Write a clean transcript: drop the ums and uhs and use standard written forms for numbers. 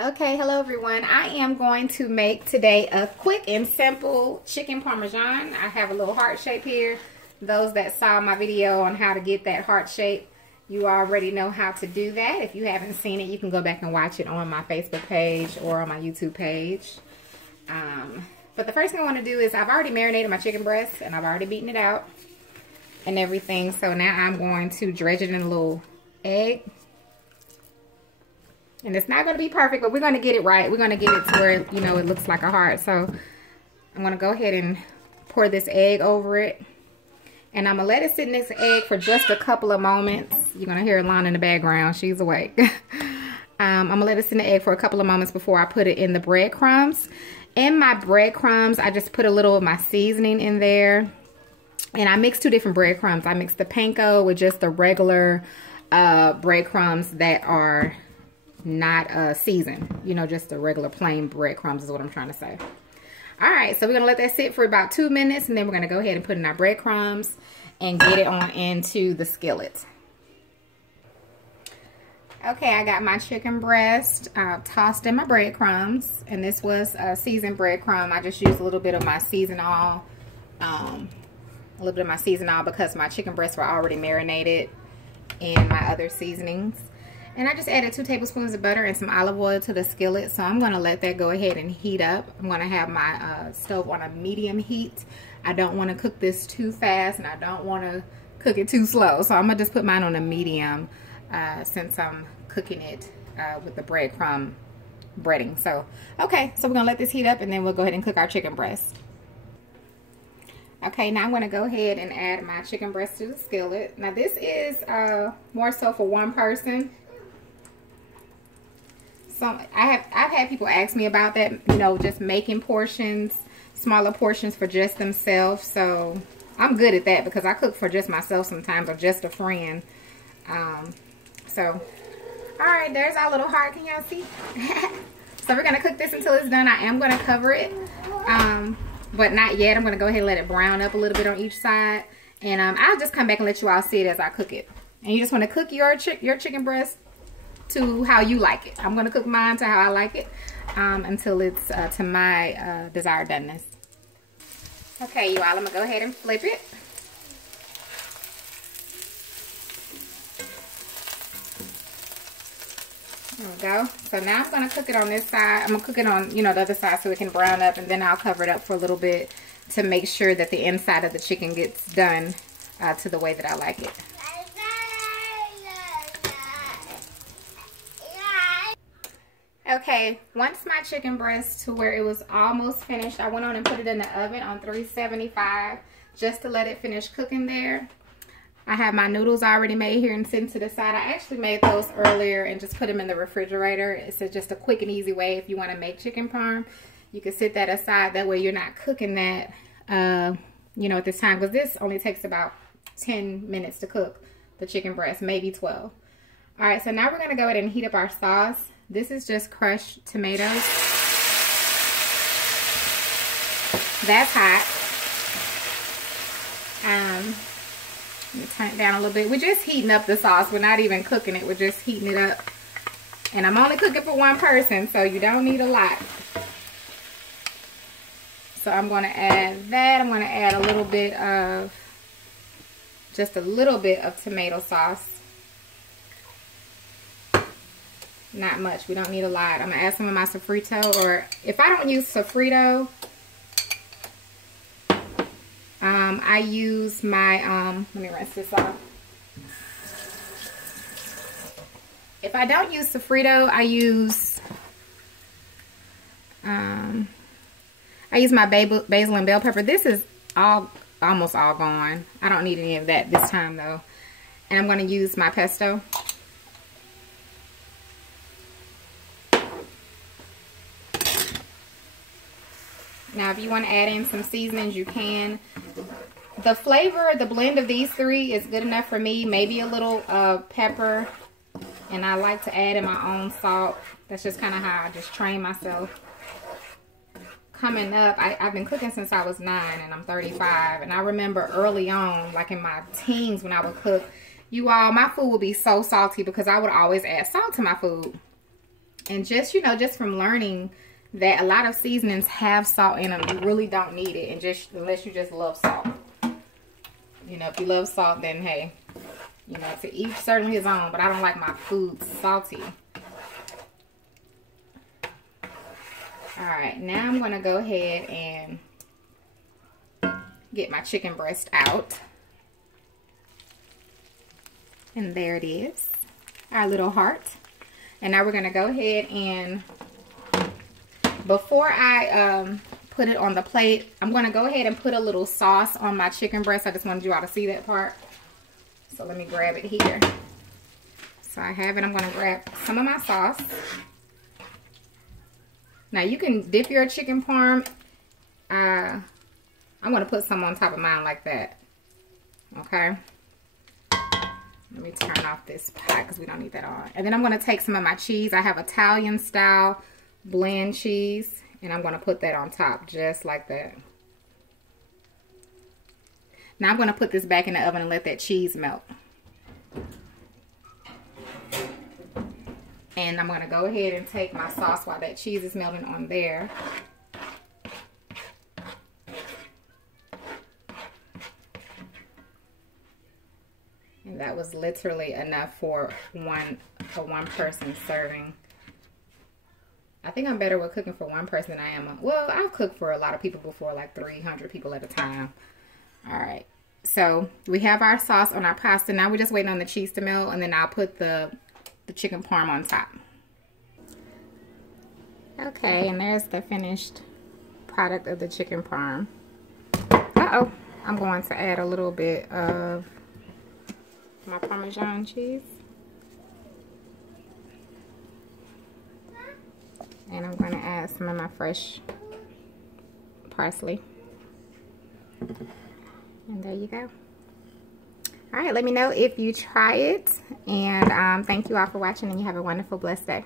Okay, hello everyone. I am going to make today a quick and simple chicken parmesan. I have a little heart shape here. Those that saw my video on how to get that heart shape, you already know how to do that. If you haven't seen it, you can go back and watch it on my Facebook page or on my YouTube page. But the first thing I want to do is I've already marinated my chicken breast and I've already beaten it out and everything. So now I'm going to dredge it in a little egg. And it's not going to be perfect, but we're going to get it right. We're going to get it to where, you know, it looks like a heart. So I'm going to go ahead and pour this egg over it. And I'm going to let it sit in this egg for just a couple of moments. You're going to hear Lana in the background. She's awake. I'm going to let it sit in the egg for a couple of moments before I put it in the breadcrumbs. In my breadcrumbs, I just put a little of my seasoning in there. And I mixed two different breadcrumbs. I mixed the panko with just the regular breadcrumbs that are not seasoned, you know, just the regular plain breadcrumbs is what I'm trying to say. All right, so we're gonna let that sit for about 2 minutes, and then we're gonna go ahead and put in our breadcrumbs and get it on into the skillet. Okay, I got my chicken breast tossed in my breadcrumbs, and this was a seasoned breadcrumb. I just used a little bit of my seasonal, because my chicken breasts were already marinated in my other seasonings. And I just added 2 tablespoons of butter and some olive oil to the skillet. So I'm going to let that go ahead and heat up. I'm going to have my stove on a medium heat. I don't want to cook this too fast and I don't want to cook it too slow. So I'm going to just put mine on a medium since I'm cooking it with the breadcrumb breading. So, okay, so we're going to let this heat up and then we'll go ahead and cook our chicken breast. Okay, now I'm going to go ahead and add my chicken breast to the skillet. Now this is more so for one person. So I've had people ask me about that, you know, just making portions, smaller portions for just themselves. So I'm good at that because I cook for just myself sometimes or just a friend. So, all right, there's our little heart. Can y'all see? So we're going to cook this until it's done. I am going to cover it, but not yet. I'm going to go ahead and let it brown up a little bit on each side. And I'll just come back and let you all see it as I cook it. And you just want to cook your chicken breast to how you like it. I'm going to cook mine to how I like it until it's to my desired doneness. Okay, you all, I'm going to go ahead and flip it. There we go. So now I'm going to cook it on this side. I'm going to cook it on, you know, the other side so it can brown up, and then I'll cover it up for a little bit to make sure that the inside of the chicken gets done to the way that I like it. Okay, once my chicken breast to where it was almost finished, I went on and put it in the oven on 375 just to let it finish cooking there. I have my noodles already made here and sitting to the side. I actually made those earlier and just put them in the refrigerator. It's just a quick and easy way if you want to make chicken parm. You can sit that aside. That way you're not cooking that, you know, at this time. Because this only takes about 10 minutes to cook the chicken breast, maybe 12. All right, so now we're going to go ahead and heat up our sauce. This is just crushed tomatoes. That's hot. Let me turn it down a little bit. We're just heating up the sauce. We're not even cooking it. We're just heating it up. And I'm only cooking for one person, so you don't need a lot. So I'm going to add that. I'm going to add a little bit of, just a little bit of tomato sauce. Not much. We don't need a lot. I'm going to add some of my sofrito, or if I don't use sofrito, I use my, let me rinse this off. If I don't use sofrito, I use my basil and bell pepper. This is almost all gone. I don't need any of that this time though. And I'm going to use my pesto. Now, if you want to add in some seasonings, you can. The flavor, the blend of these three is good enough for me. Maybe a little pepper. And I like to add in my own salt. That's just kind of how I just train myself. Coming up, I've been cooking since I was 9 and I'm 35. And I remember early on, like in my teens when I would cook, you all, my food would be so salty because I would always add salt to my food. And just, you know, just from learning that a lot of seasonings have salt in them, you really don't need it. And just, unless you just love salt. You know, if you love salt, then hey, you know, to each certainly his own, but I don't like my food salty. All right, now I'm gonna go ahead and get my chicken breast out. And there it is, our little heart. And now we're gonna go ahead and, before I put it on the plate, I'm gonna go ahead and put a little sauce on my chicken breast. I just wanted you all to see that part. So let me grab it here. So I have it, I'm gonna grab some of my sauce. Now you can dip your chicken parm. I'm gonna put some on top of mine like that. Okay. Let me turn off this pot because we don't need that on. And then I'm gonna take some of my cheese. I have Italian style blend cheese, and I'm gonna put that on top just like that. Now I'm gonna put this back in the oven and let that cheese melt. And I'm gonna go ahead and take my sauce while that cheese is melting on there. And that was literally enough for one person serving. I think I'm better with cooking for one person than I am. Well, I've cooked for a lot of people before, like 300 people at a time. All right. So we have our sauce on our pasta. Now we're just waiting on the cheese to melt, and then I'll put the chicken parm on top. Okay, and there's the finished product of the chicken parm. Uh-oh. I'm going to add a little bit of my Parmesan cheese. And I'm going to add some of my fresh parsley. And there you go. All right, let me know if you try it. And thank you all for watching, and you have a wonderful, blessed day.